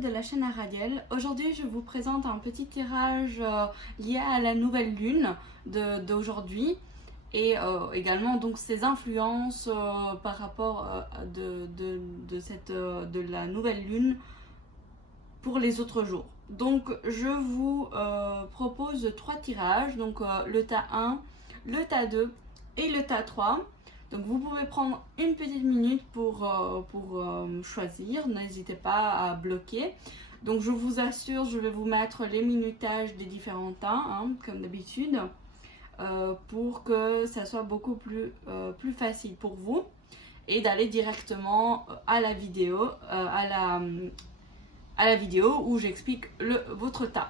de la chaîne Aradiel. Aujourd'hui, je vous présente un petit tirage lié à la nouvelle lune d'aujourd'hui et également donc ses influences par rapport de la nouvelle lune pour les autres jours. Donc, je vous propose 3 tirages, donc le tas 1, le tas 2 et le tas 3. Donc vous pouvez prendre une petite minute pour choisir, n'hésitez pas à bloquer. Donc je vous assure, je vais vous mettre les minutages des différents tas, comme d'habitude, pour que ça soit beaucoup plus facile pour vous et d'aller directement à la vidéo, à la vidéo où j'explique votre tas.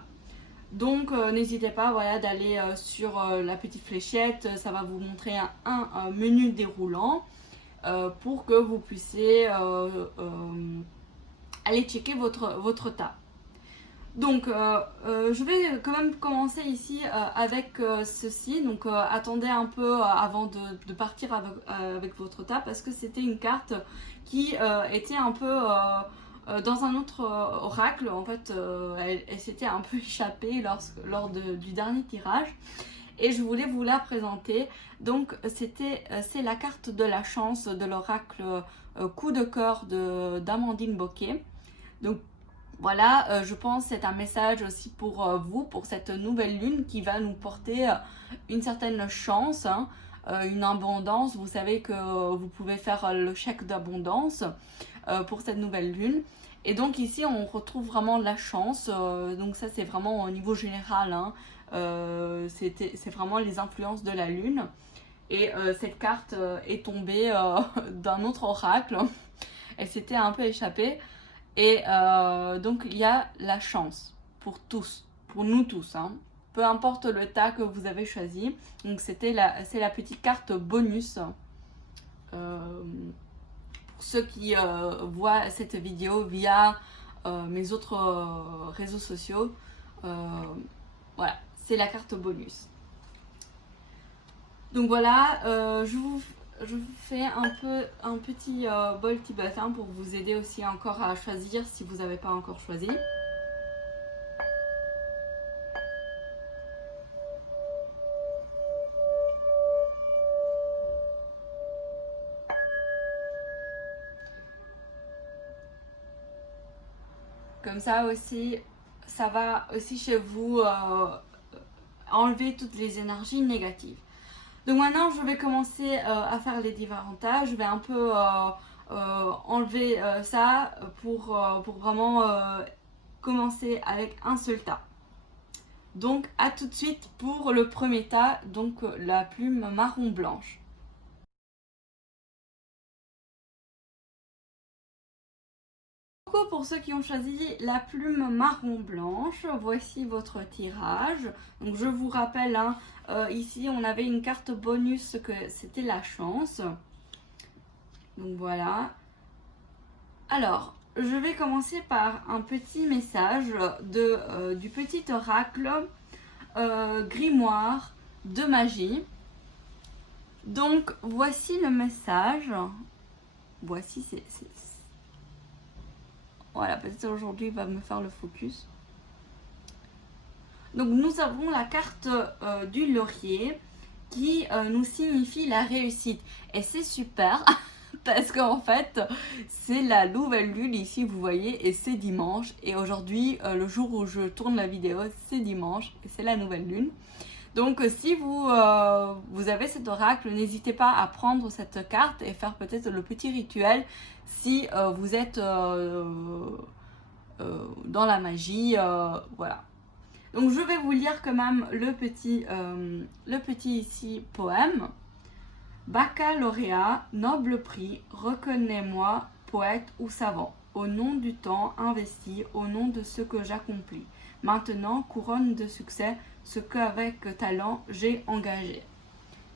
Donc n'hésitez pas d'aller sur la petite fléchette, ça va vous montrer un menu déroulant pour que vous puissiez aller checker votre tas. Donc je vais quand même commencer ici avec ceci, donc attendez un peu avant de partir avec votre tas parce que c'était une carte qui était un peu... dans un autre oracle, en fait, elle s'était un peu échappée lors du dernier tirage et je voulais vous la présenter. Donc c'est la carte de la chance de l'oracle coup de cœur d'Amandine Bocquet. Donc voilà, je pense que c'est un message aussi pour vous, pour cette nouvelle lune qui va nous porter une certaine chance, une abondance. Vous savez que vous pouvez faire le chèque d'abondance pour cette nouvelle lune. Et donc ici on retrouve vraiment la chance, donc ça c'est vraiment au niveau général, c'est vraiment les influences de la lune. Et cette carte est tombée d'un autre oracle, elle s'était un peu échappée. Et donc il y a la chance pour tous, pour nous tous, peu importe le tas que vous avez choisi. Donc c'est la petite carte bonus. Pour ceux qui voient cette vidéo via mes autres réseaux sociaux, voilà, c'est la carte bonus. Donc voilà, je vous fais un petit bol tibétain pour vous aider aussi encore à choisir si vous n'avez pas encore choisi. Comme ça aussi, ça va aussi chez vous enlever toutes les énergies négatives. Donc maintenant, je vais commencer à faire les différents tas. Je vais un peu enlever ça pour vraiment commencer avec un seul tas. Donc à tout de suite pour le premier tas, donc la plume marron blanche. Pour ceux qui ont choisi la plume marron blanche, voici votre tirage. Donc je vous rappelle, ici on avait une carte bonus que c'était la chance. Donc voilà. Alors, je vais commencer par un petit message du petit oracle grimoire de magie. Donc voici le message. Voici, voilà, peut-être aujourd'hui il va me faire le focus. Donc nous avons la carte du laurier qui nous signifie la réussite. Et c'est super parce qu'en fait c'est la nouvelle lune ici, vous voyez, et c'est dimanche. Et aujourd'hui, le jour où je tourne la vidéo, c'est dimanche et c'est la nouvelle lune. Donc si vous avez cet oracle, n'hésitez pas à prendre cette carte et faire peut-être le petit rituel si vous êtes dans la magie, voilà. Donc je vais vous lire quand même le petit ici poème. Baccalauréat, noble prix, reconnais-moi, poète ou savant, au nom du temps investi, au nom de ce que j'accomplis. Maintenant, couronne de succès, ce qu'avec talent j'ai engagé.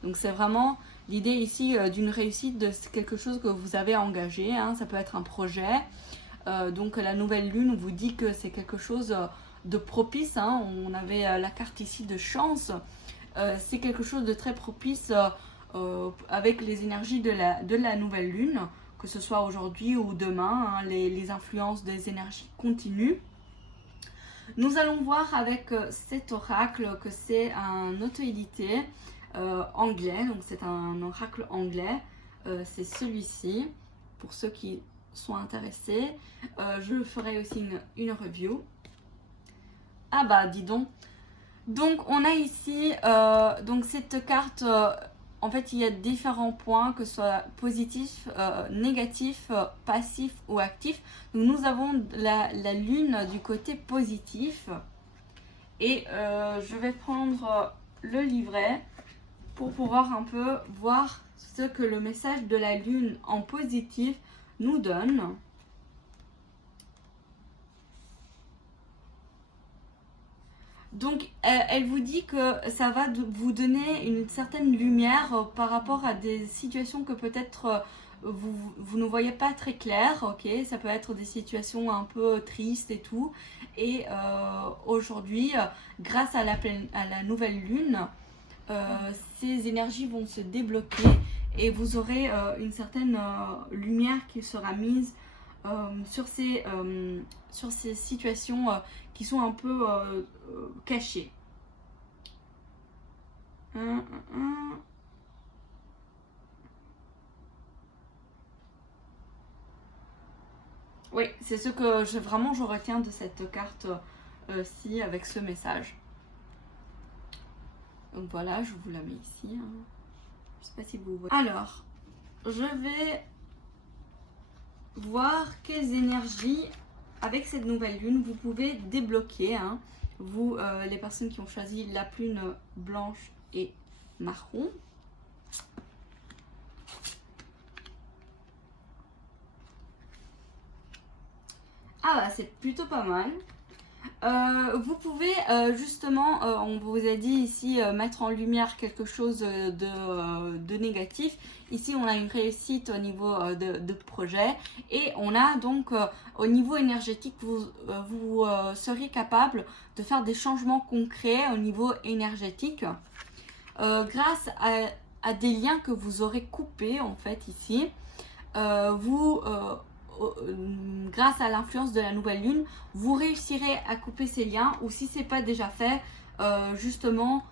Donc c'est vraiment l'idée ici d'une réussite de quelque chose que vous avez engagé, ça peut être un projet. Donc la nouvelle lune vous dit que c'est quelque chose de propice, on avait la carte ici de chance. C'est quelque chose de très propice avec les énergies de la nouvelle lune. que ce soit aujourd'hui ou demain, hein, les influences des énergies continuent. Nous allons voir avec cet oracle que c'est un auto-édité anglais, donc c'est un oracle anglais, c'est celui-ci, pour ceux qui sont intéressés. Je ferai aussi une review. Ah bah dis donc. Donc on a ici donc cette carte, en fait il y a différents points, que ce soit positif, négatif, passif ou actif. Donc nous avons la lune du côté positif. Et je vais prendre le livret pour pouvoir un peu voir ce que le message de la lune en positif nous donne. Donc, elle vous dit que ça va vous donner une certaine lumière par rapport à des situations que peut-être vous ne voyez pas très claires, ok? Ça peut être des situations un peu tristes et tout. Et aujourd'hui, grâce à la nouvelle lune, ces énergies vont se débloquer et vous aurez une certaine lumière qui sera mise sur ces situations qui sont un peu cachées. Oui, c'est ce que je retiens de cette carte-ci avec ce message. Donc voilà, je vous la mets ici. Hein. Je sais pas si vous voyez. Alors, je vais voir quelles énergies, avec cette nouvelle lune, vous pouvez débloquer. Hein. Vous, les personnes qui ont choisi la lune blanche et marron. Ah bah c'est plutôt pas mal. Vous pouvez justement, on vous a dit ici, mettre en lumière quelque chose de négatif. Ici, on a une réussite au niveau de projet. Et on a donc, au niveau énergétique, vous serez capable de faire des changements concrets au niveau énergétique. Grâce à des liens que vous aurez coupés, en fait, ici. Grâce à l'influence de la nouvelle lune, vous réussirez à couper ces liens, ou si c'est pas déjà fait, justement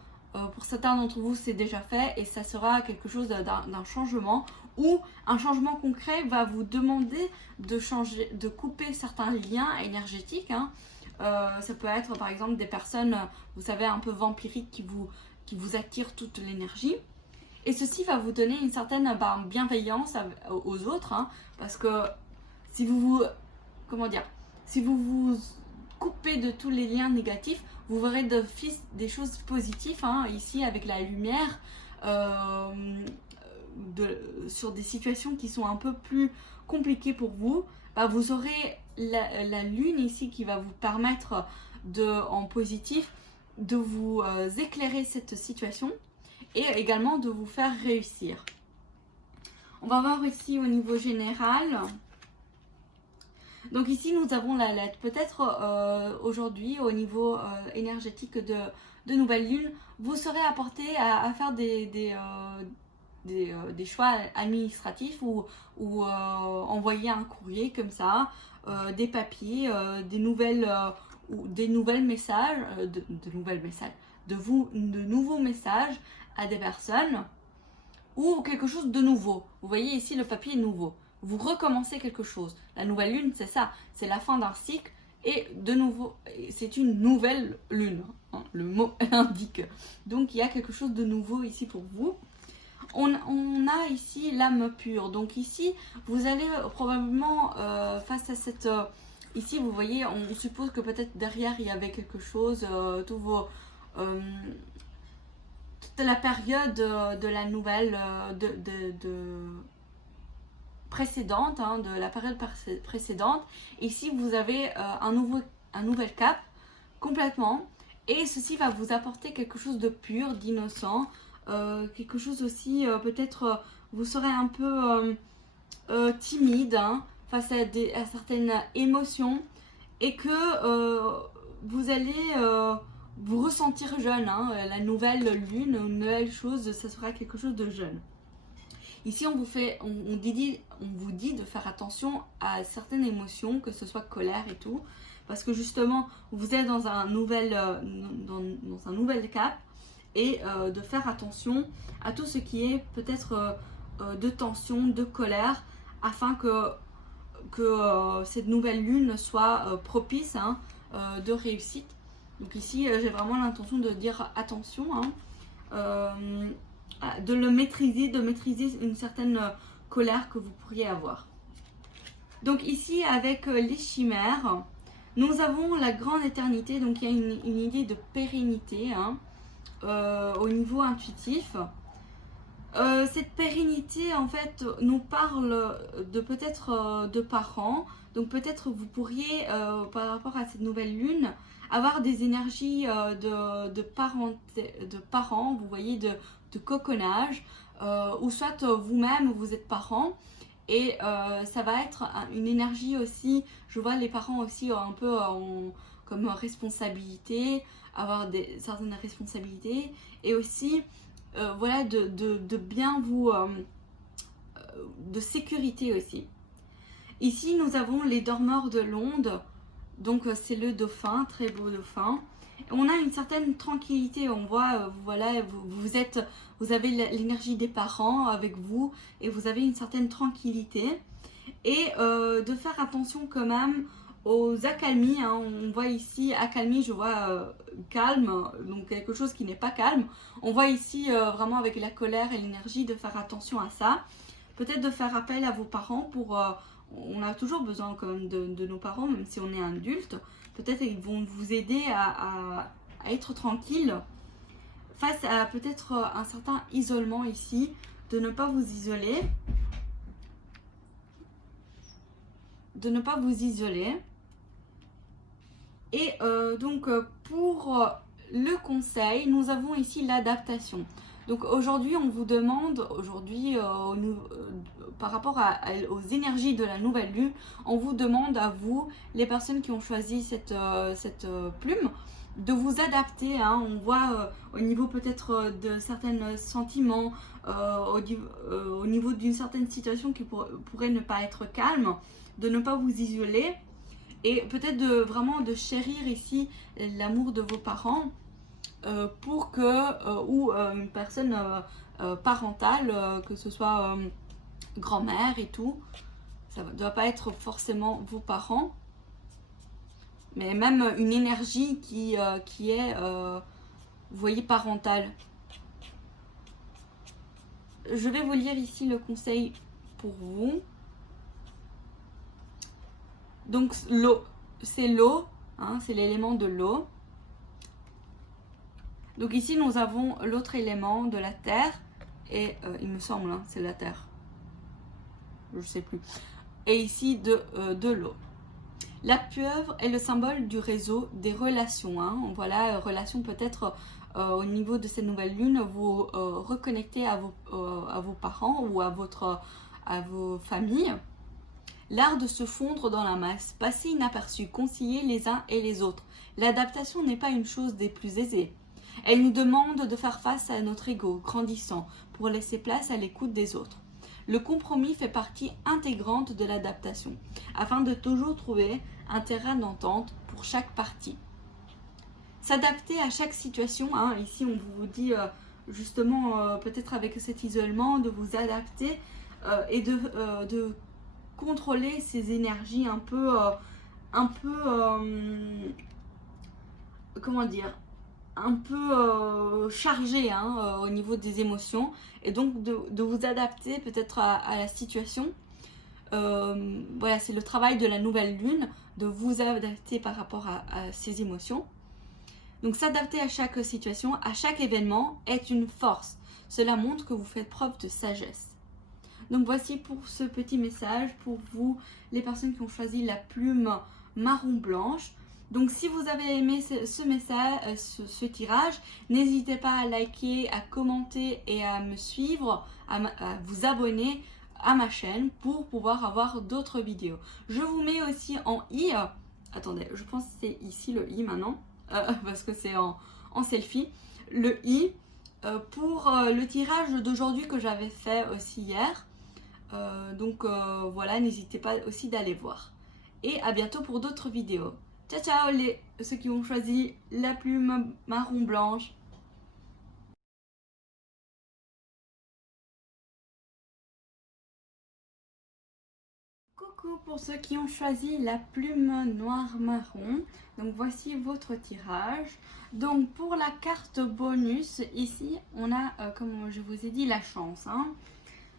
pour certains d'entre vous c'est déjà fait et ça sera quelque chose d'un changement, ou un changement concret va vous demander de couper certains liens énergétiques. Hein. Ça peut être par exemple des personnes, vous savez, un peu vampiriques qui vous attirent toute l'énergie. Et ceci va vous donner une certaine bienveillance aux autres, hein, parce que si vous vous coupez de tous les liens négatifs, vous verrez d'office des choses positives, hein, ici avec la lumière, sur des situations qui sont un peu plus compliquées pour vous. Vous aurez la lune ici qui va vous permettre en positif de vous éclairer cette situation et également de vous faire réussir. On va voir ici au niveau général. Donc ici nous avons la lettre. Peut-être aujourd'hui au niveau énergétique de nouvelle lune, vous serez apporté à faire des choix administratifs ou envoyer un courrier comme ça, des papiers, des nouveaux messages, de nouveaux messages à des personnes, ou quelque chose de nouveau. Vous voyez ici le papier est nouveau. Vous recommencez quelque chose. La nouvelle lune, c'est ça. C'est la fin d'un cycle et de nouveau, c'est une nouvelle lune. Hein, le mot l'indique. Donc, il y a quelque chose de nouveau ici pour vous. On a ici l'âme pure. Donc ici, vous allez probablement, face à cette... ici, vous voyez, on suppose que peut-être derrière, il y avait quelque chose, toute la période de la nouvelle, précédente, hein, de la période précédente. Ici, vous avez un nouvel cap, complètement. Et ceci va vous apporter quelque chose de pur, d'innocent. Quelque chose aussi, peut-être, vous serez un peu timide, hein, face à certaines émotions. Et que vous allez vous ressentir jeune. Hein, la nouvelle lune, une nouvelle chose, ça sera quelque chose de jeune. Ici, on vous dit de faire attention à certaines émotions, que ce soit colère et tout, parce que justement, vous êtes dans un nouvel cap, et de faire attention à tout ce qui est peut-être de tension, de colère, afin que cette nouvelle lune soit propice de réussite. Donc ici, j'ai vraiment l'intention de dire attention, de le maîtriser, de maîtriser une certaine colère que vous pourriez avoir. Donc ici, avec les chimères, nous avons la grande éternité, donc il y a une idée de pérennité au niveau intuitif. Cette pérennité, en fait, nous parle de peut-être de parents. Donc peut-être vous pourriez, par rapport à cette nouvelle lune, avoir des énergies de parents, vous voyez, de coconnage, ou soit vous-même, vous êtes parents. Et ça va être une énergie aussi, je vois les parents aussi un peu comme responsabilité, avoir certaines responsabilités, et aussi voilà, de bien vous, de sécurité aussi. Ici, nous avons les dormeurs de l'onde, donc c'est le dauphin, très beau dauphin. On a une certaine tranquillité, on voit, voilà, vous avez l'énergie des parents avec vous, et vous avez une certaine tranquillité. Et de faire attention quand même aux accalmies, on voit ici accalmie, je vois calme, donc quelque chose qui n'est pas calme. On voit ici vraiment avec la colère et l'énergie de faire attention à ça. Peut-être de faire appel à vos parents pour... on a toujours besoin quand même de nos parents, même si on est adulte. Peut-être qu'ils vont vous aider à être tranquille face à peut-être un certain isolement ici, de ne pas vous isoler. De ne pas vous isoler. Et donc pour le conseil, nous avons ici l'adaptation. Donc aujourd'hui, on vous demande, par rapport aux énergies de la nouvelle lune, on vous demande à vous, les personnes qui ont choisi cette plume, de vous adapter. On voit au niveau peut-être de certains sentiments, au niveau d'une certaine situation qui pourrait ne pas être calme, de ne pas vous isoler. Et peut-être vraiment de chérir ici l'amour de vos parents pour que, ou une personne parentale, que ce soit grand-mère et tout, ça ne doit pas être forcément vos parents, mais même une énergie qui est, vous voyez, parentale. Je vais vous lire ici le conseil pour vous. Donc l'eau, c'est l'élément de l'eau. Donc ici nous avons l'autre élément de la terre, et il me semble, c'est la terre. Je sais plus. Et ici de l'eau. La pieuvre est le symbole du réseau des relations. Voilà, relations peut-être au niveau de cette nouvelle lune, vous reconnectez à vos parents ou à vos familles. L'art de se fondre dans la masse, passer inaperçu, concilier les uns et les autres. L'adaptation n'est pas une chose des plus aisées. Elle nous demande de faire face à notre ego grandissant pour laisser place à l'écoute des autres. Le compromis fait partie intégrante de l'adaptation, afin de toujours trouver un terrain d'entente pour chaque partie. S'adapter à chaque situation, ici on vous dit justement peut-être avec cet isolement, de vous adapter et de contrôler ces énergies un peu comment dire, un peu chargées au niveau des émotions, et donc de vous adapter peut-être à la situation. Voilà, c'est le travail de la nouvelle lune, de vous adapter par rapport à ces émotions. Donc s'adapter à chaque situation, à chaque événement est une force. Cela montre que vous faites preuve de sagesse. Donc voici pour ce petit message pour vous, les personnes qui ont choisi la plume marron blanche. Donc si vous avez aimé ce message, ce tirage, n'hésitez pas à liker, à commenter et à me suivre, à vous abonner à ma chaîne pour pouvoir avoir d'autres vidéos. Je vous mets aussi en i, attendez, je pense que c'est ici le i maintenant, parce que c'est en selfie, le i pour le tirage d'aujourd'hui que j'avais fait aussi hier. Donc voilà, n'hésitez pas aussi d'aller voir. Et à bientôt pour d'autres vidéos. Ciao ciao ceux qui ont choisi la plume marron blanche. Coucou pour ceux qui ont choisi la plume noire marron. Donc voici votre tirage. Donc pour la carte bonus, ici on a, comme je vous ai dit, la chance. Hein.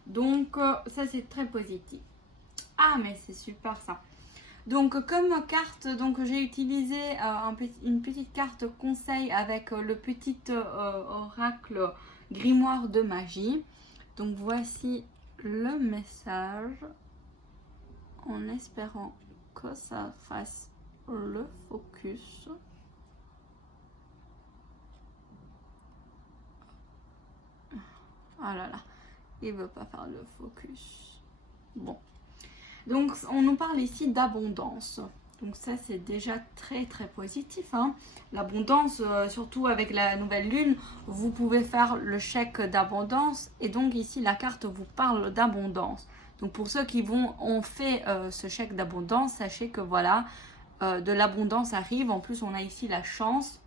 Donc ça c'est très positif. Ah mais c'est super ça. Donc comme carte, donc j'ai utilisé une petite carte conseil avec le petit oracle grimoire de magie. Donc voici le message en espérant que ça fasse le focus. Ah là là, il veut pas faire le focus. Bon. Donc on nous parle ici d'abondance. Donc ça c'est déjà très très positif. Hein. L'abondance, surtout avec la nouvelle lune, vous pouvez faire le chèque d'abondance. Et donc ici la carte vous parle d'abondance. Donc pour ceux qui ont fait ce chèque d'abondance, sachez que voilà, de l'abondance arrive. En plus on a ici la chance.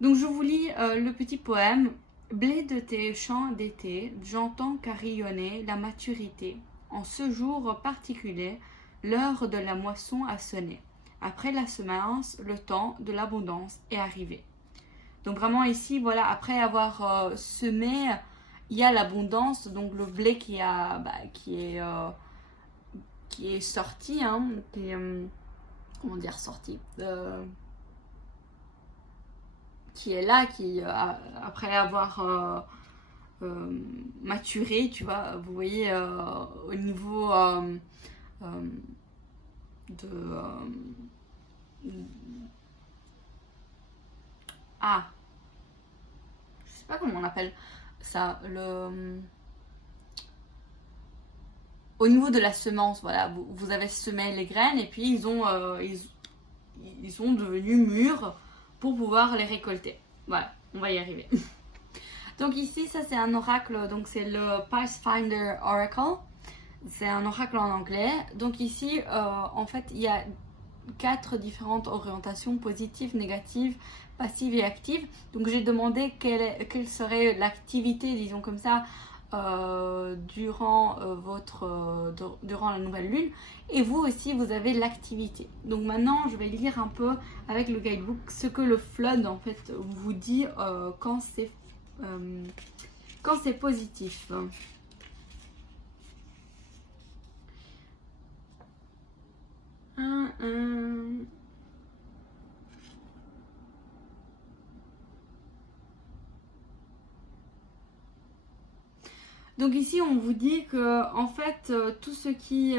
Donc je vous lis le petit poème. Blé de tes champs d'été, j'entends carillonner la maturité. En ce jour particulier, l'heure de la moisson a sonné. Après la semence, le temps de l'abondance est arrivé. Donc vraiment ici, voilà, après avoir semé, il y a l'abondance, donc le blé qui est sorti, hein, qui est, comment dire sorti, qui est là, qui après avoir maturé, tu vois, vous voyez au niveau de je sais pas comment on appelle ça, au niveau de la semence, voilà, vous avez semé les graines et puis ils sont devenus mûrs pour pouvoir les récolter. Voilà, on va y arriver. Donc ici, ça c'est un oracle, donc c'est le Pathfinder Oracle. C'est un oracle en anglais. Donc ici, en fait, il y a 4 différentes orientations, positives, négatives, passives et actives. Donc j'ai demandé quelle serait l'activité, disons comme ça, durant la nouvelle lune. Et vous aussi, vous avez l'activité. Donc maintenant, je vais lire un peu avec le guidebook ce que le flood en fait vous dit quand c'est positif. Donc ici on vous dit que en fait tout ce qui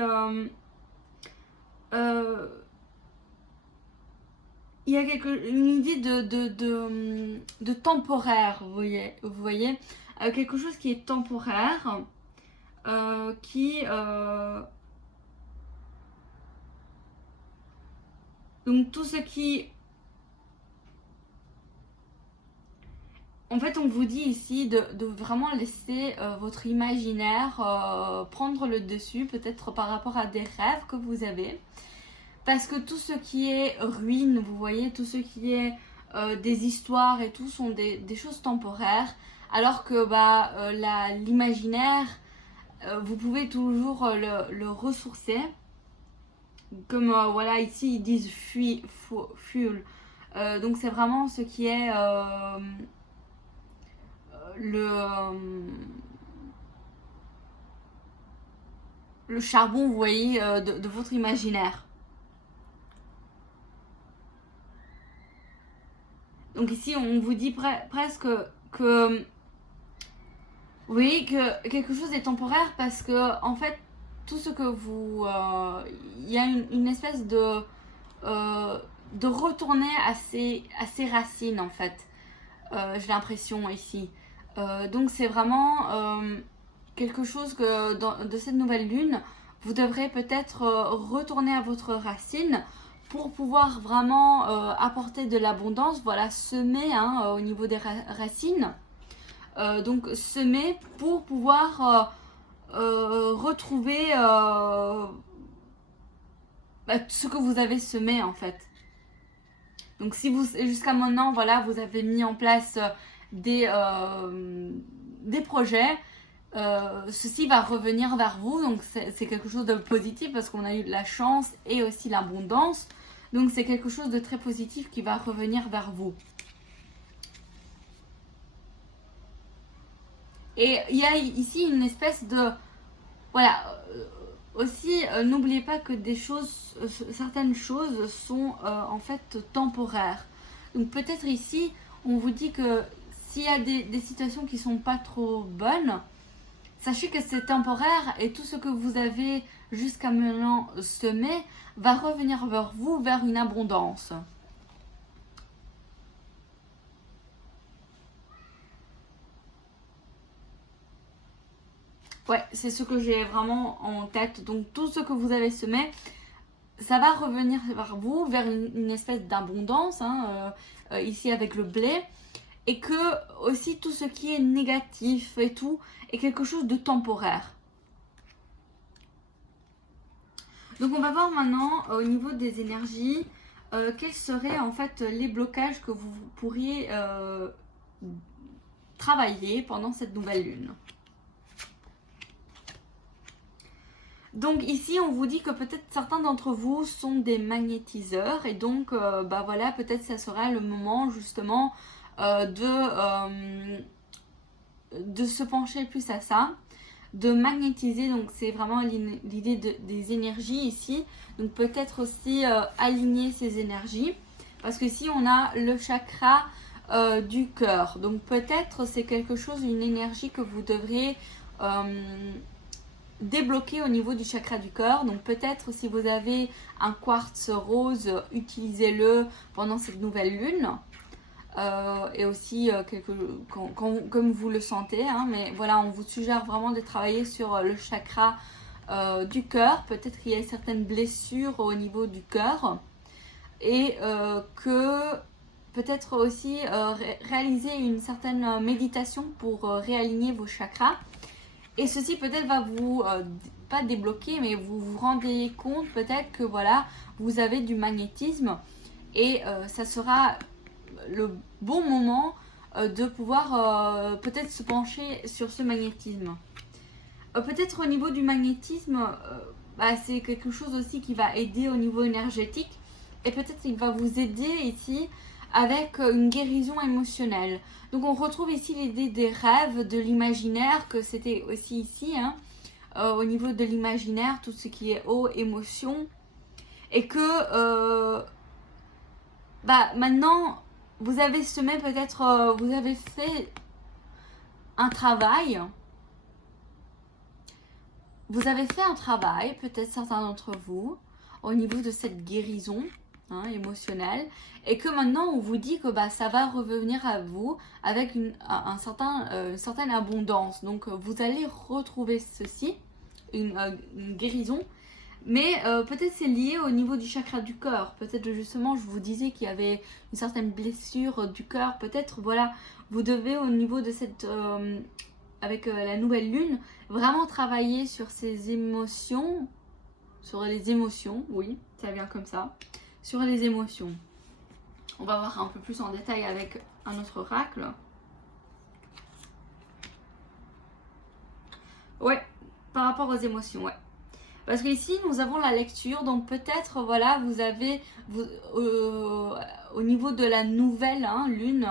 il y a une idée de temporaire, vous voyez quelque chose qui est temporaire, donc tout ce qui... En fait, on vous dit ici de vraiment laisser votre imaginaire prendre le dessus, peut-être par rapport à des rêves que vous avez. Parce que tout ce qui est ruine, vous voyez, tout ce qui est des histoires et tout sont des choses temporaires. Alors que l'imaginaire, vous pouvez toujours le ressourcer. Comme voilà, ici ils disent fuel. Donc c'est vraiment ce qui est le charbon, vous voyez, de votre imaginaire. Donc ici, on vous dit presque que vous voyez que quelque chose est temporaire parce que en fait, tout ce que vous... il y a une espèce de retourner à ses racines en fait. J'ai l'impression ici. Donc c'est vraiment quelque chose que de cette nouvelle lune, vous devrez peut-être retourner à votre racine pour pouvoir vraiment apporter de l'abondance, voilà, semer au niveau des racines. donc semer pour pouvoir retrouver ce que vous avez semé en fait. Donc si vous jusqu'à maintenant voilà vous avez mis en place des projets, ceci va revenir vers vous, donc c'est quelque chose de positif parce qu'on a eu de la chance et aussi l'abondance, donc c'est quelque chose de très positif qui va revenir vers vous. Et il y a ici une espèce de voilà aussi n'oubliez pas que certaines choses sont en fait temporaires. Donc peut-être ici on vous dit que s'il y a des situations qui sont pas trop bonnes, sachez que c'est temporaire et tout ce que vous avez jusqu'à maintenant semé va revenir vers vous, vers une abondance. Ouais, c'est ce que j'ai vraiment en tête. Donc tout ce que vous avez semé, ça va revenir vers vous, vers une espèce d'abondance, hein, ici avec le blé. Et que aussi tout ce qui est négatif et tout est quelque chose de temporaire. Donc on va voir maintenant au niveau des énergies, quels seraient en fait les blocages que vous pourriez travailler pendant cette nouvelle lune. Donc ici on vous dit que peut-être certains d'entre vous sont des magnétiseurs et donc voilà, peut-être ça sera le moment justement de se pencher plus à ça, de magnétiser. Donc c'est vraiment l'idée des énergies ici, donc peut-être aussi aligner ces énergies parce que ici on a le chakra du cœur, donc peut-être c'est quelque chose, une énergie que vous devriez débloquer au niveau du chakra du cœur. Donc peut-être si vous avez un quartz rose, utilisez-le pendant cette nouvelle lune. Et aussi comme vous le sentez, hein, mais voilà, on vous suggère vraiment de travailler sur le chakra du cœur. Peut-être qu'il y a certaines blessures au niveau du cœur et que peut-être aussi réaliser une certaine méditation pour réaligner vos chakras. Et ceci peut-être va vous, pas débloquer, mais vous vous rendez compte peut-être que voilà, vous avez du magnétisme et ça sera le bon moment de pouvoir peut-être se pencher sur ce magnétisme. Peut-être au niveau du magnétisme, c'est quelque chose aussi qui va aider au niveau énergétique et peut-être qu'il va vous aider ici avec une guérison émotionnelle. Donc on retrouve ici l'idée des rêves, de l'imaginaire, que c'était aussi ici, hein, au niveau de l'imaginaire, tout ce qui est eau, émotion, et que maintenant vous avez semé peut-être, vous avez fait un travail, peut-être certains d'entre vous, au niveau de cette guérison émotionnelle, et que maintenant on vous dit que ça va revenir à vous avec une certaine abondance. Donc vous allez retrouver ceci, une guérison, mais peut-être c'est lié au niveau du chakra du cœur. Peut-être justement je vous disais qu'il y avait une certaine blessure du cœur. Peut-être voilà, vous devez au niveau de cette avec la nouvelle lune vraiment travailler sur ces émotions, sur les émotions, oui, ça vient comme ça, sur les émotions. On va voir un peu plus en détail avec un autre oracle. Ouais, par rapport aux émotions, ouais. Parce qu'ici, nous avons la lecture, donc peut-être, voilà, vous avez, au niveau de la nouvelle lune,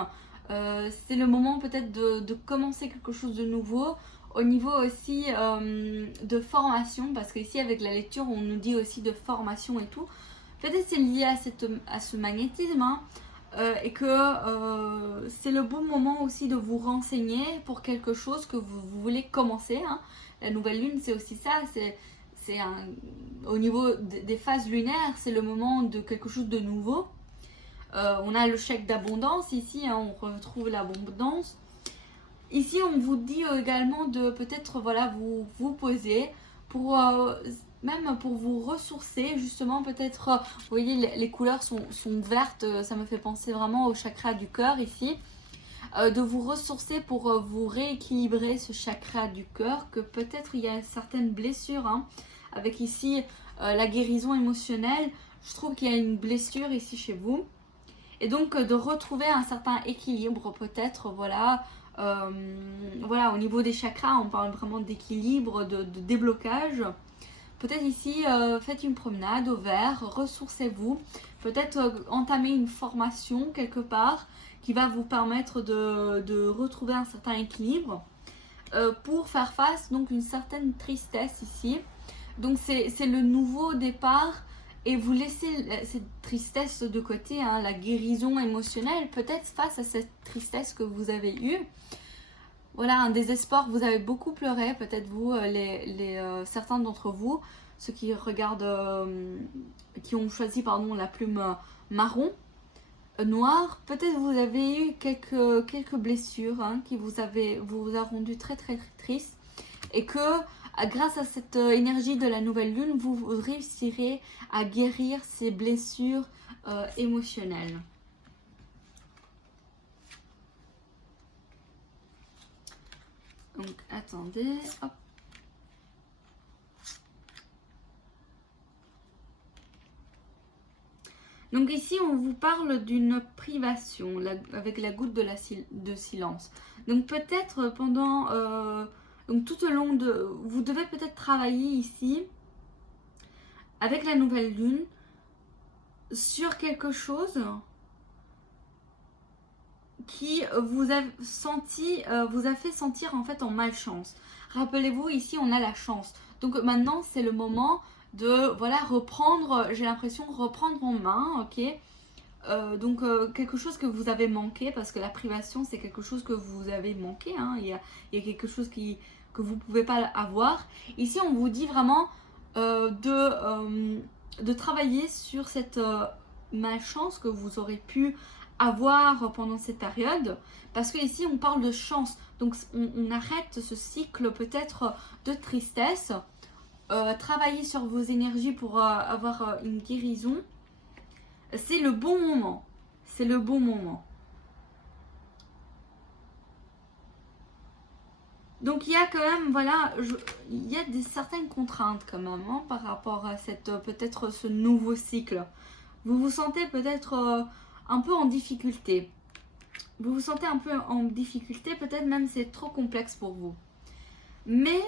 c'est le moment peut-être de commencer quelque chose de nouveau. Au niveau aussi de formation, parce qu'ici, avec la lecture, on nous dit aussi de formation et tout. Peut-être c'est lié à ce magnétisme, et que c'est le bon moment aussi de vous renseigner pour quelque chose que vous voulez commencer. La nouvelle lune, c'est aussi ça, au niveau des phases lunaires, c'est le moment de quelque chose de nouveau. On a le chèque d'abondance ici, on retrouve l'abondance. Ici, on vous dit également de peut-être voilà, vous poser pour même pour vous ressourcer, justement peut-être, vous voyez les couleurs sont vertes, ça me fait penser vraiment au chakra du cœur ici. de vous ressourcer pour vous rééquilibrer ce chakra du cœur, que peut-être il y a certaines blessures, hein, avec ici la guérison émotionnelle. Je trouve qu'il y a une blessure ici chez vous. Et donc de retrouver un certain équilibre peut-être, voilà. Voilà, au niveau des chakras, on parle vraiment d'équilibre, de déblocage. Peut-être ici, faites une promenade au vert, ressourcez-vous. Peut-être entamer une formation quelque part qui va vous permettre de retrouver un certain équilibre pour faire face donc une certaine tristesse ici. Donc c'est le nouveau départ et vous laissez cette tristesse de côté, hein, la guérison émotionnelle peut-être face à cette tristesse que vous avez eue. Voilà, un désespoir, vous avez beaucoup pleuré, peut-être vous, certains d'entre vous, ceux qui regardent, qui ont choisi pardon, la plume marron, noire, peut-être vous avez eu quelques blessures, hein, qui vous a rendu très très triste, et que grâce à cette énergie de la nouvelle lune, vous réussirez à guérir ces blessures émotionnelles. Donc attendez, hop. Donc ici on vous parle d'une privation avec la goutte de silence. Donc peut-être pendant, donc tout au long de, vous devez peut-être travailler ici avec la nouvelle lune sur quelque chose qui vous a fait sentir en fait en malchance. Rappelez-vous, ici on a la chance. Donc maintenant c'est le moment de voilà reprendre, j'ai l'impression reprendre en main, ok. Donc quelque chose que vous avez manqué, parce que la privation c'est quelque chose que vous avez manqué, hein. Il y a quelque chose que vous ne pouvez pas avoir. Ici on vous dit vraiment de travailler sur cette malchance que vous aurez pu avoir pendant cette période, parce que ici on parle de chance, donc on arrête ce cycle peut-être de tristesse, travailler sur vos énergies pour avoir une guérison. C'est le bon moment, c'est le bon moment. Donc il y a quand même, voilà, il y a certaines contraintes quand même, hein, par rapport à peut-être ce nouveau cycle. Vous vous sentez peut-être un peu en difficulté. Vous vous sentez un peu en difficulté, peut-être même c'est trop complexe pour vous. Mais,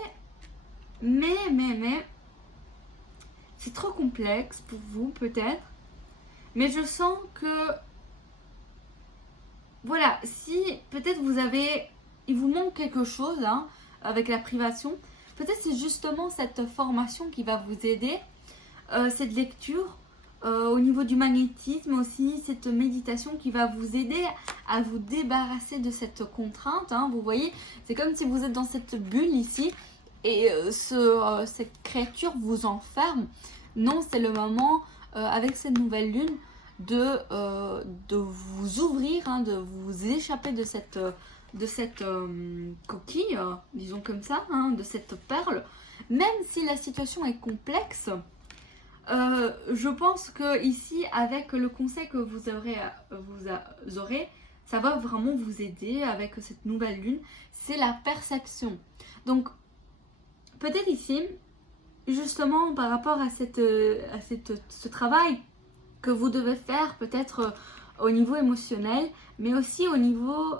c'est trop complexe pour vous peut-être. Mais je sens que, voilà, si peut-être il vous manque quelque chose, hein, avec la privation, peut-être c'est justement cette formation qui va vous aider, cette lecture, au niveau du magnétisme aussi, cette méditation qui va vous aider à vous débarrasser de cette contrainte, hein, vous voyez, c'est comme si vous êtes dans cette bulle ici et cette créature vous enferme. Non, c'est le moment avec cette nouvelle lune de vous ouvrir, hein, de vous échapper de cette coquille, disons comme ça, hein, de cette perle. Même si la situation est complexe, je pense que ici, avec le conseil que vous aurez, ça va vraiment vous aider avec cette nouvelle lune. C'est la perception. Donc, peut-être ici, justement, par rapport à ce travail que vous devez faire, peut-être au niveau émotionnel, mais aussi au niveau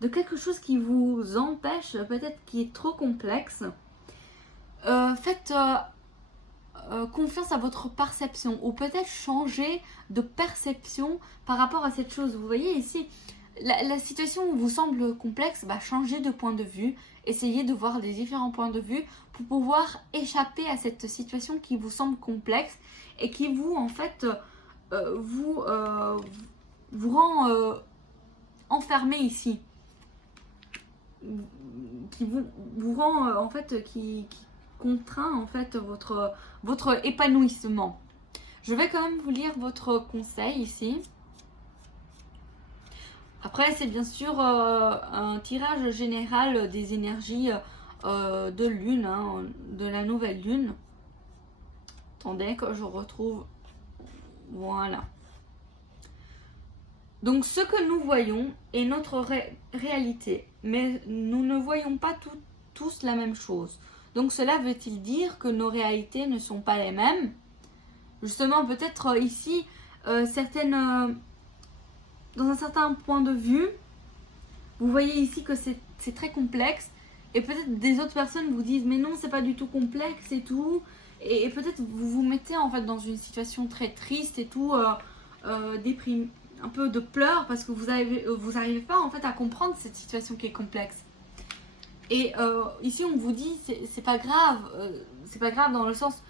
de quelque chose qui vous empêche, peut-être qui est trop complexe. Faites confiance à votre perception, ou peut-être changer de perception par rapport à cette chose. Vous voyez ici, la situation vous semble complexe, bah changez de point de vue, essayez de voir les différents points de vue pour pouvoir échapper à cette situation qui vous semble complexe et qui vous en fait vous rend enfermé ici, qui vous rend en fait qui contraint en fait votre épanouissement. Je vais quand même vous lire votre conseil ici. Après c'est bien sûr un tirage général des énergies de lune, hein, de la nouvelle lune. Attendez que je retrouve, voilà. Donc ce que nous voyons est notre réalité, mais nous ne voyons pas tous la même chose. Donc cela veut-il dire que nos réalités ne sont pas les mêmes? Justement, peut-être ici, certaines, dans un certain point de vue, vous voyez ici que c'est très complexe, et peut-être des autres personnes vous disent mais non, c'est pas du tout complexe et tout, et peut-être vous vous mettez en fait dans une situation très triste et tout, déprimée, un peu de pleurs parce que vous arrivez pas en fait à comprendre cette situation qui est complexe. Et ici on vous dit c'est pas grave, c'est pas grave dans le sens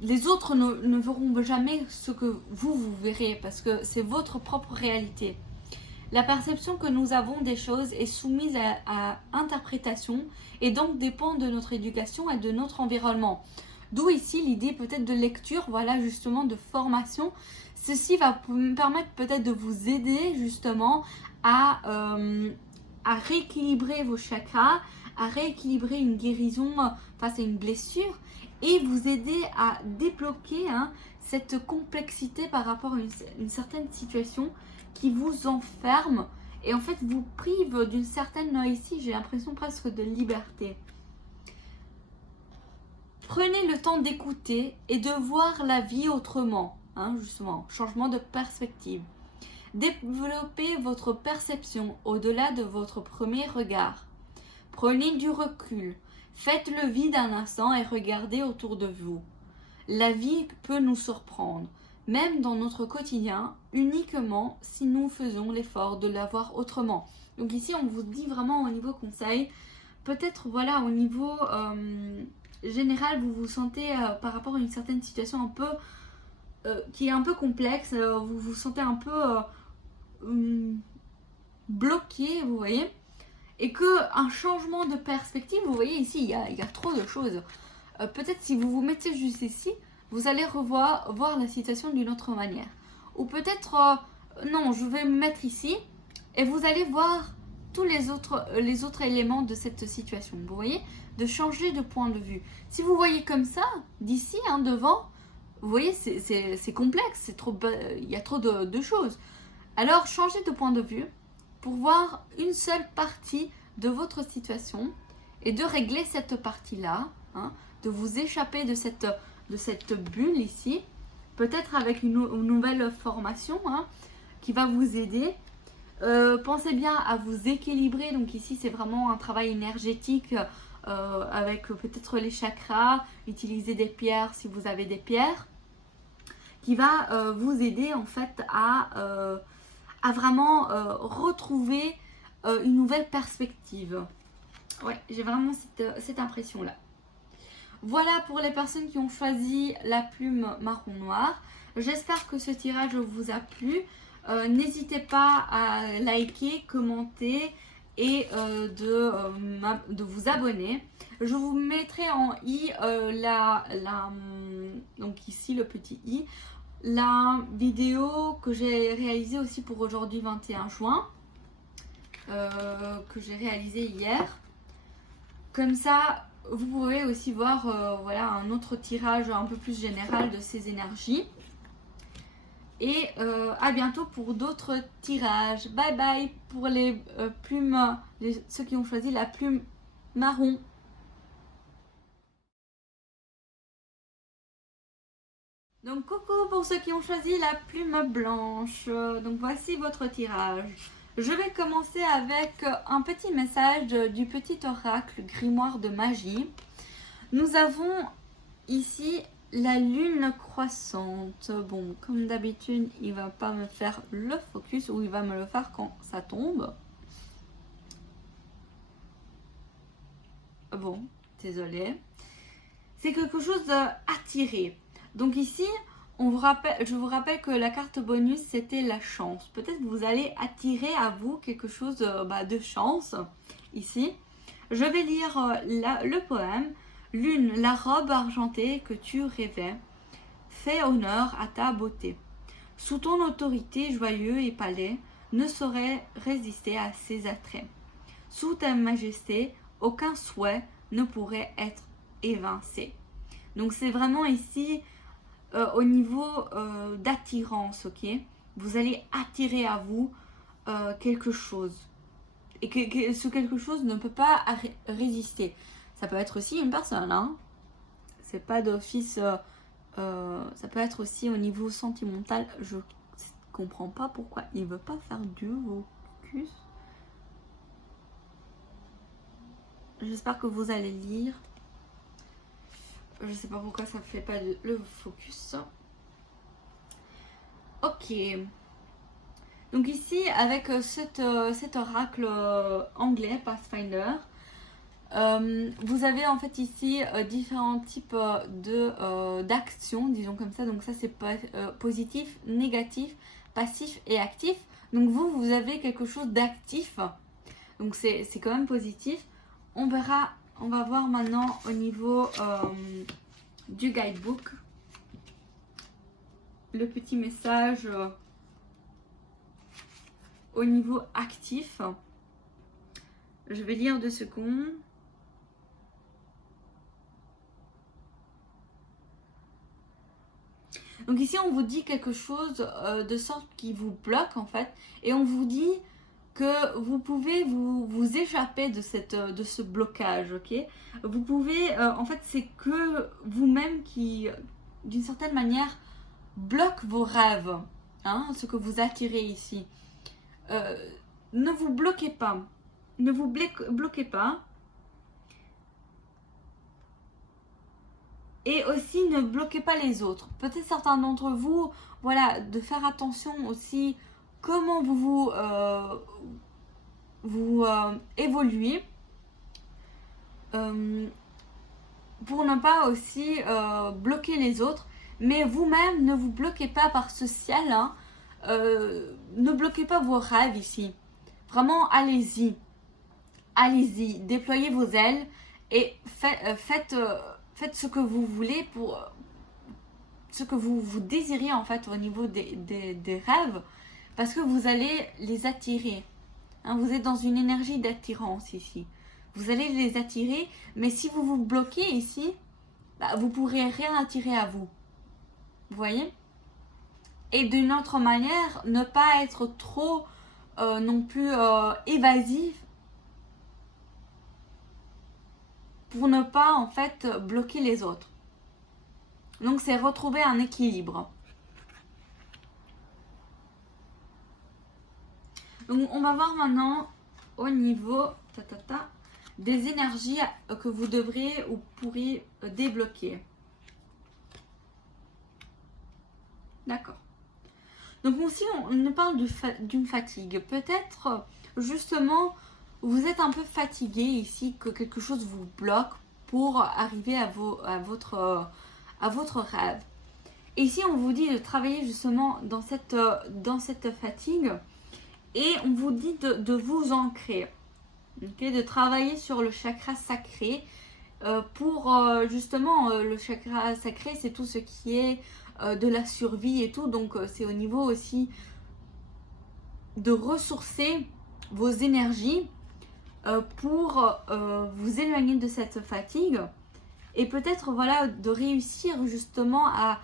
les autres ne verront jamais ce que vous verrez parce que c'est votre propre réalité. La perception que nous avons des choses est soumise à interprétation et donc dépend de notre éducation et de notre environnement. D'où ici l'idée peut-être de lecture, voilà justement de formation. Ceci va me permettre peut-être de vous aider justement à rééquilibrer vos chakras, à rééquilibrer une guérison face à une blessure et vous aider à débloquer cette complexité par rapport à une certaine situation qui vous enferme et en fait vous prive d'une certaine, ici j'ai l'impression presque de liberté. Prenez le temps d'écouter et de voir la vie autrement, justement, changement de perspective. Développez votre perception au-delà de votre premier regard. Prenez du recul, faites le vide un instant et regardez autour de vous. La vie peut nous surprendre, même dans notre quotidien, uniquement si nous faisons l'effort de la voir autrement. Donc ici, on vous dit vraiment au niveau conseil, peut-être voilà, au niveau général, vous vous sentez par rapport à une certaine situation un peu qui est un peu complexe, vous vous sentez un peu bloqué, vous voyez, et que un changement de perspective, vous voyez ici, il y a trop de choses. Peut-être si vous vous mettez juste ici, vous allez voir la situation d'une autre manière. Ou peut-être, non, je vais me mettre ici et vous allez voir tous les autres éléments de cette situation. Vous voyez, de changer de point de vue. Si vous voyez comme ça, d'ici, devant, vous voyez, c'est complexe, il y a trop de choses. Alors, changez de point de vue pour voir une seule partie de votre situation et de régler cette partie-là, de vous échapper de cette bulle ici, peut-être avec une nouvelle formation qui va vous aider. Pensez bien à vous équilibrer, donc ici c'est vraiment un travail énergétique avec peut-être les chakras, utiliser des pierres si vous avez des pierres, qui va vous aider en fait à vraiment retrouver une nouvelle perspective. Ouais, j'ai vraiment cette impression-là. Voilà pour les personnes qui ont choisi la plume marron noir. J'espère que ce tirage vous a plu. N'hésitez pas à liker, commenter et de vous abonner. Je vous mettrai en i donc ici le petit i, la vidéo que j'ai réalisée aussi pour aujourd'hui 21 juin, que j'ai réalisée hier. Comme ça, vous pourrez aussi voir voilà, un autre tirage un peu plus général de ces énergies. Et à bientôt pour d'autres tirages. Bye bye pour les plumes, ceux qui ont choisi la plume marron. Donc coucou pour ceux qui ont choisi la plume blanche. Donc voici votre tirage. Je vais commencer avec un petit message du petit oracle grimoire de magie. Nous avons ici la lune croissante. Bon, comme d'habitude, il va pas me faire le focus ou il va me le faire quand ça tombe. Bon, désolé. C'est quelque chose d'attiré. Donc ici, je vous rappelle que la carte bonus, c'était la chance. Peut-être que vous allez attirer à vous quelque chose de chance, ici. Je vais lire le poème. Lune, la robe argentée que tu rêvais, fait honneur à ta beauté. Sous ton autorité, joyeux et palais ne saurait résister à ses attraits. Sous ta majesté, aucun souhait ne pourrait être évincé. Donc c'est vraiment ici au niveau d'attirance, ok? vous allez attirer à vous quelque chose. Et que ce quelque chose ne peut pas résister. Ça peut être aussi une personne, hein. C'est pas d'office. Ça peut être aussi au niveau sentimental. Je comprends pas pourquoi il veut pas faire du focus. J'espère que vous allez lire. Je sais pas pourquoi ça fait pas le focus. Ok. Donc ici, avec cet oracle anglais, Pathfinder, vous avez en fait ici différents types d'actions, disons comme ça. Donc ça c'est positif, négatif, passif et actif. Donc vous avez quelque chose d'actif. Donc c'est quand même positif. On verra, on va voir maintenant au niveau du guidebook. Le petit message au niveau actif. Je vais lire 2 secondes. Donc ici, on vous dit quelque chose de sorte qui vous bloque en fait. Et on vous dit que vous pouvez vous échapper de ce blocage, ok? Vous pouvez, en fait, c'est que vous-même qui, d'une certaine manière, bloque vos rêves, hein, ce que vous attirez ici. Ne vous bloquez pas. Ne vous bloquez pas. Et aussi, ne bloquez pas les autres. Peut-être certains d'entre vous, voilà, de faire attention aussi comment vous évoluez pour ne pas aussi bloquer les autres. Mais vous-même, ne vous bloquez pas par ce ciel. Hein. Ne bloquez pas vos rêves ici. Vraiment, allez-y. Allez-y, déployez vos ailes et faites ce que vous voulez pour ce que vous désirez en fait au niveau des rêves, parce que vous allez les attirer. Hein, vous êtes dans une énergie d'attirance ici. Vous allez les attirer, mais si vous vous bloquez ici, bah, vous ne pourrez rien attirer à vous. Vous voyez? Et d'une autre manière, ne pas être trop non plus évasif pour ne pas en fait bloquer les autres. Donc c'est retrouver un équilibre. Donc on va voir maintenant au niveau des énergies que vous devrez ou pourriez débloquer. D'accord. Donc aussi on parle d'une fatigue. Peut-être justement vous êtes un peu fatigué ici, que quelque chose vous bloque pour arriver à votre rêve. Et ici, on vous dit de travailler justement dans cette fatigue et on vous dit de vous ancrer, okay, de travailler sur le chakra sacré pour justement le chakra sacré, c'est tout ce qui est de la survie et tout, donc c'est au niveau aussi de ressourcer vos énergies pour vous éloigner de cette fatigue et peut-être voilà de réussir justement à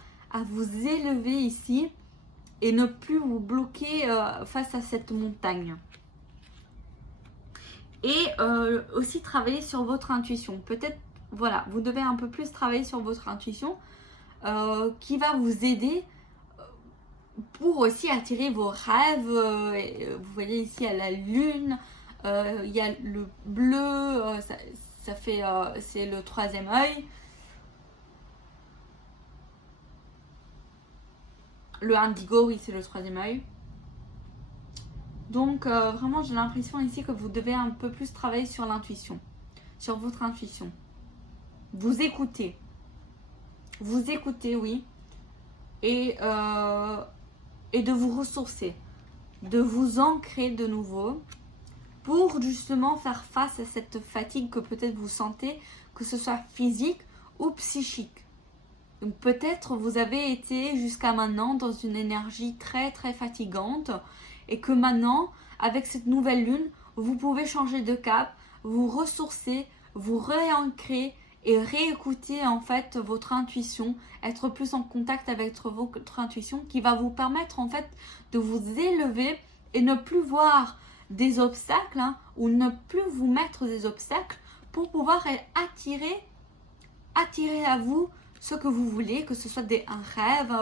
vous élever ici et ne plus vous bloquer face à cette montagne. Et aussi travailler sur votre intuition. Peut-être voilà, vous devez un peu plus travailler sur votre intuition qui va vous aider pour aussi attirer vos rêves. Vous voyez ici à la lune. Il y a le bleu, ça fait c'est le 3e œil. Le indigo, oui, c'est le 3e œil. Donc vraiment, j'ai l'impression ici que vous devez un peu plus travailler sur l'intuition, sur votre intuition. Vous écoutez, oui, et de vous ressourcer, de vous ancrer de nouveau. Pour justement faire face à cette fatigue que peut-être vous sentez, que ce soit physique ou psychique. Donc peut-être vous avez été jusqu'à maintenant dans une énergie très très fatigante et que maintenant, avec cette nouvelle lune, vous pouvez changer de cap, vous ressourcer, vous réancrer et réécouter en fait votre intuition, être plus en contact avec votre intuition qui va vous permettre en fait de vous élever et ne plus voir des obstacles ou ne plus vous mettre des obstacles pour pouvoir attirer à vous ce que vous voulez, que ce soit un rêve,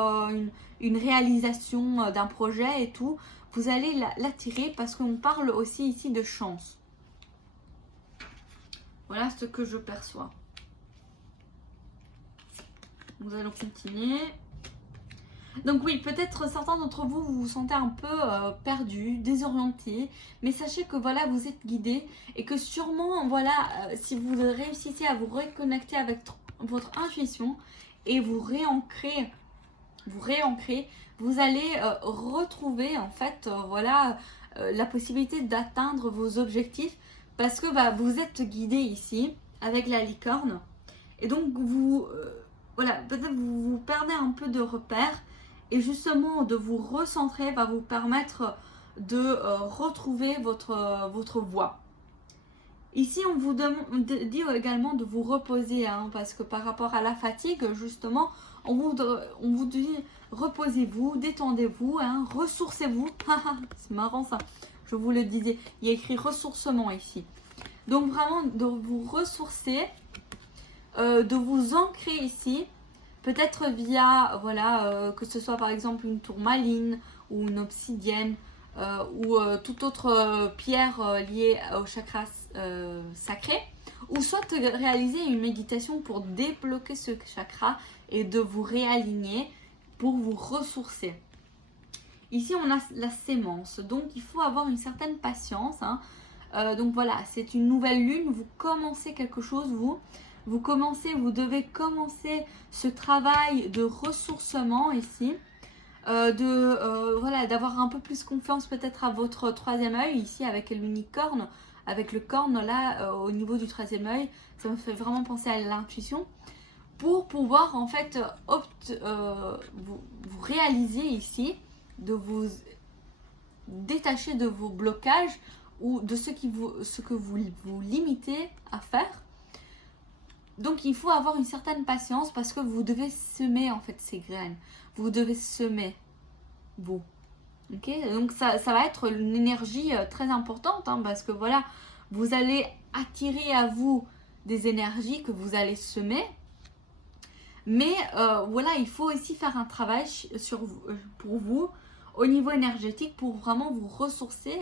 une réalisation d'un projet et tout. Vous allez l'attirer parce qu'on parle aussi ici de chance. Voilà ce que je perçois. Nous allons continuer. Donc oui, peut-être certains d'entre vous, vous vous sentez un peu perdu, désorienté, mais sachez que voilà, vous êtes guidé et que sûrement, voilà, si vous réussissez à vous reconnecter avec votre intuition et vous réancrer, vous allez retrouver en fait, voilà, la possibilité d'atteindre vos objectifs parce que vous êtes guidé ici avec la licorne et donc vous, voilà, peut-être vous perdez un peu de repères. Et justement, de vous recentrer va vous permettre de retrouver votre voie. Ici, on vous dit également de vous reposer, parce que par rapport à la fatigue, justement, on vous dit reposez-vous, détendez-vous, ressourcez-vous. C'est marrant ça, je vous le disais. Il y a écrit ressourcement ici. Donc vraiment, de vous ressourcer, de vous ancrer ici. Peut-être via, voilà, que ce soit par exemple une tourmaline ou une obsidienne ou toute autre pierre liée au chakra sacré. Ou soit réaliser une méditation pour débloquer ce chakra et de vous réaligner pour vous ressourcer. Ici, on a la sémence, donc il faut avoir une certaine patience. Donc voilà, c'est une nouvelle lune, vous commencez quelque chose, vous devez commencer ce travail de ressourcement ici, voilà, d'avoir un peu plus confiance peut-être à votre troisième œil ici avec l'unicorne, avec le corne là au niveau du troisième œil, ça me fait vraiment penser à l'intuition, pour pouvoir en fait vous réaliser ici, de vous détacher de vos blocages ou de ce que vous limitez à faire. Donc il faut avoir une certaine patience parce que vous devez semer en fait ces graines. Vous devez semer, vous. Ok, donc ça va être une énergie très importante parce que voilà, vous allez attirer à vous des énergies que vous allez semer. Mais voilà, il faut aussi faire un travail pour vous au niveau énergétique pour vraiment vous ressourcer.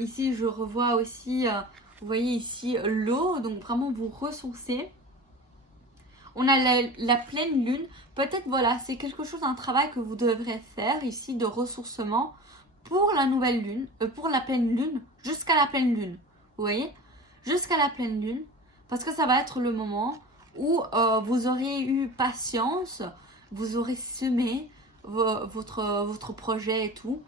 Ici, je revois aussi... vous voyez ici l'eau, donc vraiment vous ressourcer. On a la pleine lune. Peut-être voilà, c'est quelque chose, un travail que vous devrez faire ici de ressourcement pour la nouvelle lune, pour la pleine lune, jusqu'à la pleine lune. Vous voyez, jusqu'à la pleine lune, parce que ça va être le moment où vous aurez eu patience, vous aurez semé votre projet et tout,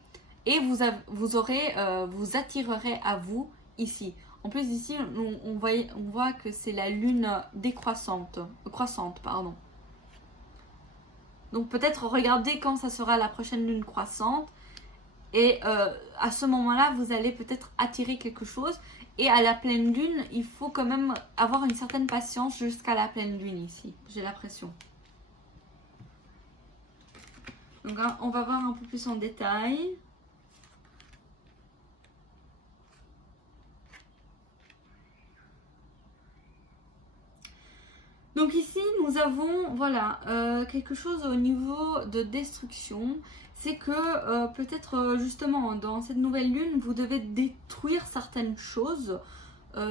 et vous attirerez à vous ici. En plus ici, on voit que c'est la lune croissante, pardon. Donc peut-être regardez quand ça sera la prochaine lune croissante. Et à ce moment-là, vous allez peut-être attirer quelque chose. Et à la pleine lune, il faut quand même avoir une certaine patience jusqu'à la pleine lune ici. J'ai l'impression. Donc on va voir un peu plus en détail. Donc ici, nous avons voilà, quelque chose au niveau de destruction. C'est que peut-être justement dans cette nouvelle lune, vous devez détruire certaines choses,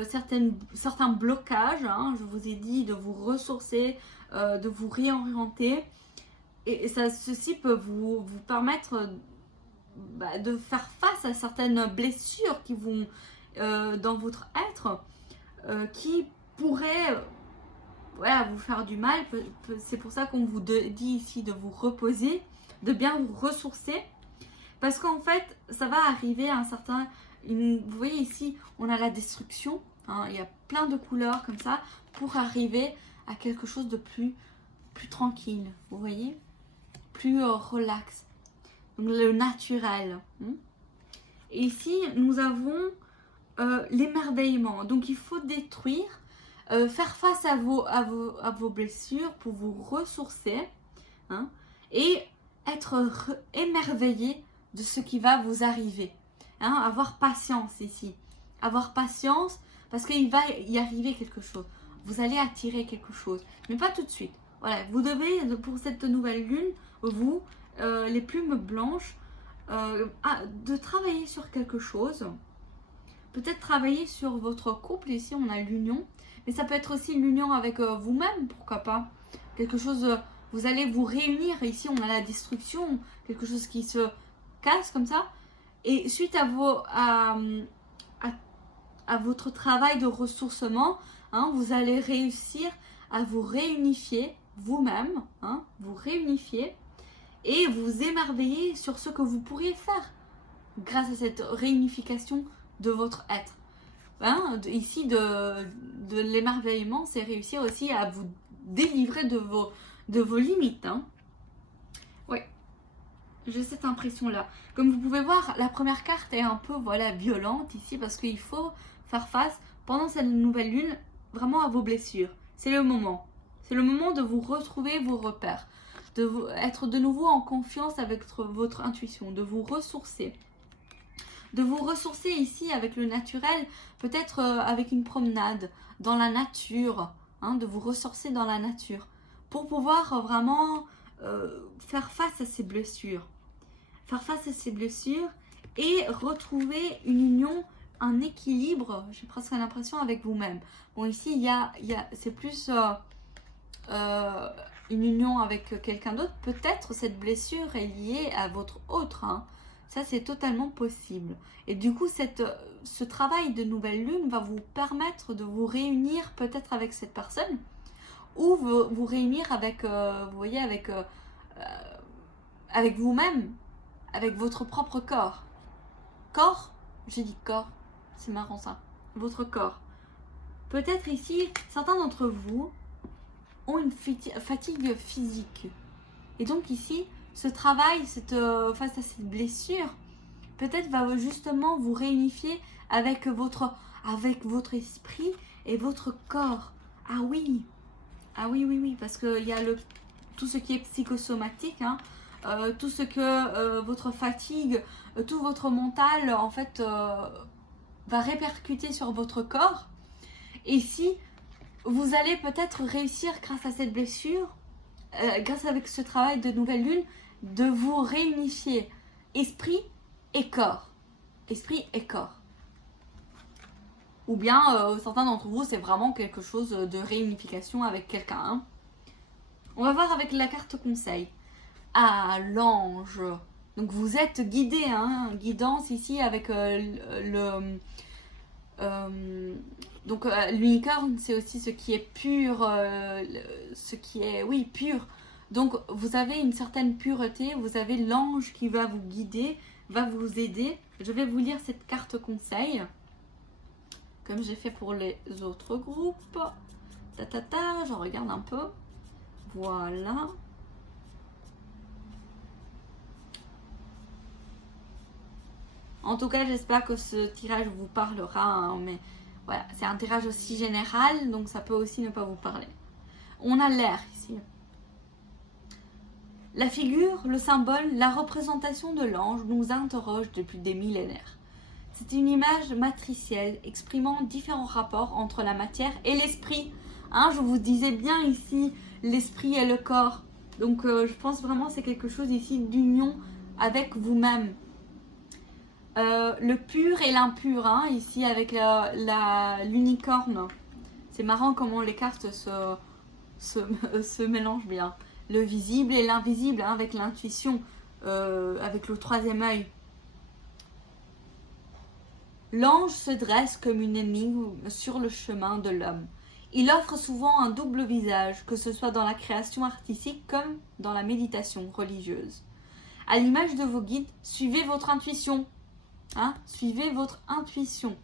certains blocages. Je vous ai dit de vous ressourcer, de vous réorienter. Et ceci peut vous permettre de faire face à certaines blessures qui vont dans votre être, qui pourraient... voilà, vous faire du mal. C'est pour ça qu'on vous dit ici de vous reposer, de bien vous ressourcer, parce qu'en fait ça va arriver à un certain... vous voyez ici, on a la destruction, il y a plein de couleurs comme ça, pour arriver à quelque chose de plus tranquille, vous voyez, plus relax, donc le naturel. Et ici nous avons l'émerveillement, donc il faut détruire faire face à vos blessures pour vous ressourcer, hein, et être émerveillé de ce qui va vous arriver. Hein, avoir patience ici. Avoir patience parce qu'il va y arriver quelque chose. Vous allez attirer quelque chose, mais pas tout de suite. Voilà, vous devez, pour cette nouvelle lune, vous, les plumes blanches, de travailler sur quelque chose. Peut-être travailler sur votre couple. Ici, on a l'union. Mais ça peut être aussi l'union avec vous-même, pourquoi pas. Quelque chose, vous allez vous réunir. Ici, on a la destruction. Quelque chose qui se casse comme ça. Et suite à votre travail de ressourcement, hein, vous allez réussir à vous réunifier vous-même. Hein, vous réunifier et vous émerveiller sur ce que vous pourriez faire grâce à cette réunification de votre être. Hein, ici, de l'émerveillement, c'est réussir aussi à vous délivrer de vos limites. Hein. Oui, j'ai cette impression-là. Comme vous pouvez voir, la première carte est un peu violente ici parce qu'il faut faire face, pendant cette nouvelle lune, vraiment à vos blessures. C'est le moment. C'est le moment de vous retrouver vos repères, être de nouveau en confiance avec votre intuition, de vous ressourcer. De vous ressourcer ici avec le naturel, peut-être avec une promenade dans la nature, hein, de vous ressourcer dans la nature pour pouvoir vraiment faire face à ces blessures. Faire face à ces blessures et retrouver une union, un équilibre, j'ai presque l'impression, avec vous-même. Bon, ici, c'est plus une union avec quelqu'un d'autre. Peut-être cette blessure est liée à votre autre, hein. Ça, c'est totalement possible. Et du coup, ce travail de nouvelle lune va vous permettre de vous réunir peut-être avec cette personne ou vous réunir avec, vous voyez, avec vous-même, avec votre propre corps. Corps, j'ai dit corps, c'est marrant ça. Votre corps. Peut-être ici, certains d'entre vous ont une fatigue physique. Et donc ici, ce travail, face à cette blessure, peut-être va justement vous réunifier avec votre esprit et votre corps. Ah oui, oui, parce qu'il y a tout ce qui est psychosomatique, hein, tout ce que votre fatigue, tout votre mental, en fait, va répercuter sur votre corps. Et si vous allez peut-être réussir grâce à cette blessure, grâce avec ce travail de nouvelle lune, de vous réunifier esprit et corps. Esprit et corps. Ou bien, certains d'entre vous, c'est vraiment quelque chose de réunification avec quelqu'un. Hein. On va voir avec la carte conseil. Ah, l'ange. Donc vous êtes guidé, hein, guidance ici avec donc l'unicorne, c'est aussi ce qui est pur, ce qui est, oui, pur. Donc vous avez une certaine pureté, vous avez l'ange qui va vous guider, va vous aider. Je vais vous lire cette carte conseil, comme j'ai fait pour les autres groupes. Je regarde un peu. Voilà. En tout cas, j'espère que ce tirage vous parlera, hein, mais voilà, c'est un tirage aussi général, donc ça peut aussi ne pas vous parler. On a l'air ici. La figure, le symbole, la représentation de l'ange nous interroge depuis des millénaires. C'est une image matricielle exprimant différents rapports entre la matière et l'esprit. Hein, je vous disais bien ici, l'esprit et le corps. Donc je pense vraiment que c'est quelque chose ici d'union avec vous-même. Le pur et l'impur, hein, ici avec l'unicorne. C'est marrant comment les cartes se mélangent bien. Le visible et l'invisible, hein, avec l'intuition, avec le troisième œil. L'ange se dresse comme une énigme sur le chemin de l'homme. Il offre souvent un double visage, que ce soit dans la création artistique comme dans la méditation religieuse. À l'image de vos guides, suivez votre intuition. Hein, suivez votre intuition.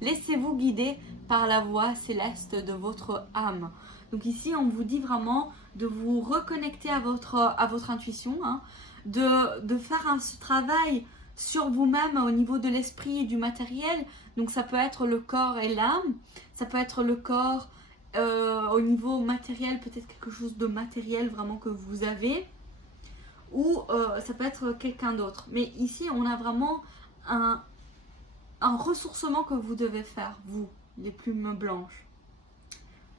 Laissez-vous guider par la voix céleste de votre âme. Donc ici, on vous dit vraiment de vous reconnecter à votre intuition, hein, de faire ce travail sur vous-même au niveau de l'esprit et du matériel. Donc ça peut être le corps et l'âme, ça peut être le corps au niveau matériel, peut-être quelque chose de matériel vraiment que vous avez, ou ça peut être quelqu'un d'autre. Mais ici, on a vraiment un ressourcement que vous devez faire, vous, les plumes blanches.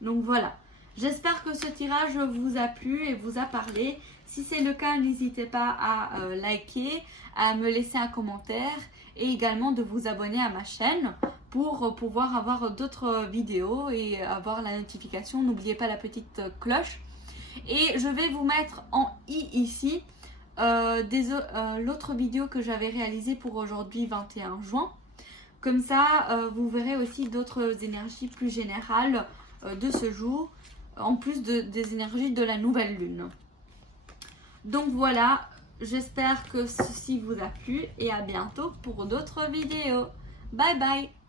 Donc voilà, j'espère que ce tirage vous a plu et vous a parlé. Si c'est le cas, n'hésitez pas à liker, à me laisser un commentaire et également de vous abonner à ma chaîne pour pouvoir avoir d'autres vidéos et avoir la notification. N'oubliez pas la petite cloche. Et je vais vous mettre en i ici l'autre vidéo que j'avais réalisée pour aujourd'hui 21 juin. Comme ça, vous verrez aussi d'autres énergies plus générales de ce jour, en plus des énergies de la nouvelle lune. Donc voilà, j'espère que ceci vous a plu et à bientôt pour d'autres vidéos. Bye bye!